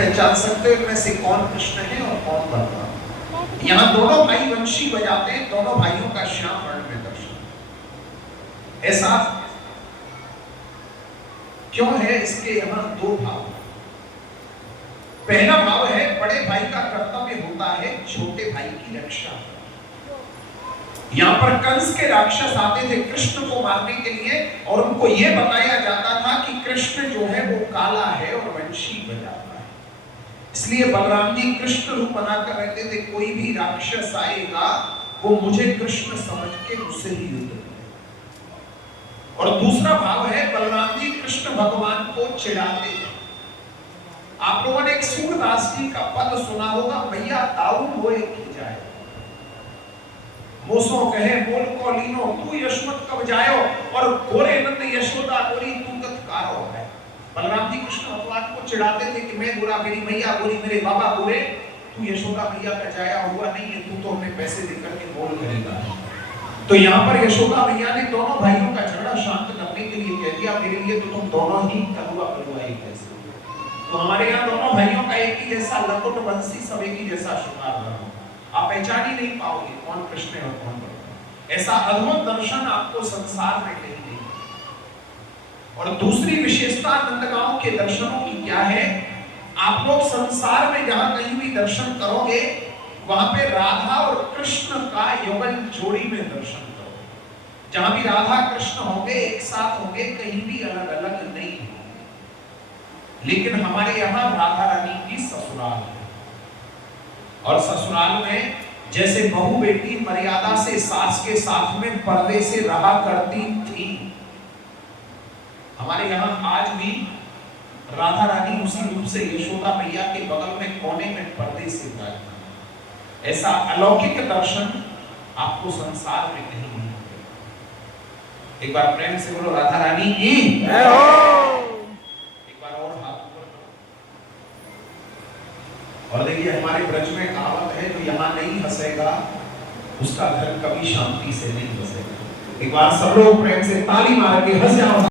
पहचान सकते हो इनमें से कौन कृष्ण है और कौन बलराम। यहाँ दोनों भाई वंशी बजाते हैं, दोनों भाइयों का श्याम वर्ण में दर्शन। ऐसा क्यों है? इसके यहाँ दो भाव। पहला भाव है बड़े भाई का कर्तव्य होता है छोटे भाई की रक्षा। यहाँ पर कंस के राक्षस आते थे कृष्ण को मारने के लिए और उनको यह बताया जाता था कि कृष्ण जो है वो काला है और वंशी बजाता है, इसलिए बलराम जी कृष्ण रूप बनाकर रहते थे। कोई भी राक्षस आएगा वो मुझे कृष्ण समझ के मुझसे ही युद्ध करेगा। और दूसरा भाव है बलराम जी कृष्ण भगवान को चिढ़ाते थे। आप लोगों ने एक सूरदास जी का पद सुना होगा, भैया दाऊ होए की जाए मोसो कहे बोल को लीनो तू यशमत कब जायो और गोरे नंद यशोदा गोरी तू तत्कारो है। बलराम जी कृष्ण भगवान को चिढ़ाते थे कि मैं गोरा, मेरी मैया गोरी, मेरे बाबा गोरे, तू यशोदा मैया का जाया हुआ नहीं है, तू तो हमें पैसे देकर के बोल करेगा। तो यहाँ पर यशोदा मैया ने दोनों भाइयों का झगड़ा शांत करने के लिए कह दिया, मेरे लिए तो तुम दोनों ही कलुआ कलुआ एक जैसे। तो हमारे यहाँ दोनों भाइयों का एक ही जैसा लकुट बंसी सब एक ही जैसा शुमार होगा, आप पहचान ही नहीं पाओगे कौन कृष्ण है और कौन बलराम। ऐसा अद्भुत दर्शन आपको संसार में कहीं नहीं। और दूसरी विशेषता नंदगांव के दर्शनों की क्या है? आप लोग संसार में जहां कहीं भी दर्शन करोगे वहां पे राधा और कृष्ण का युगल जोड़ी में दर्शन करोगे। जहां भी राधा कृष्ण होंगे एक साथ होंगे, कहीं भी अलग अलग नहीं होंगे। लेकिन हमारे यहाँ राधा रानी की ससुराल है और ससुराल में जैसे बहू बेटी मर्यादा से सास के साथ में पर्दे से रहा करती थी, हमारे यहाँ आज भी राधा रानी उसी रूप से यशोदा मैया के बगल में कोने में पर्दे से विराजमान। ऐसा अलौकिक दर्शन आपको संसार में कहीं नहीं मिलेगा। एक बार प्रेम से बोलो राधा रानी की जय हो। एक बार और हाथ ऊपर करो। और देखिए हमारे ब्रज में कहावत है, जो यहाँ नहीं हंसेगा उसका घर कभी शांति से नहीं बसेगा। एक बार सब लोग प्रेम से ताली मार के हंस जाओ।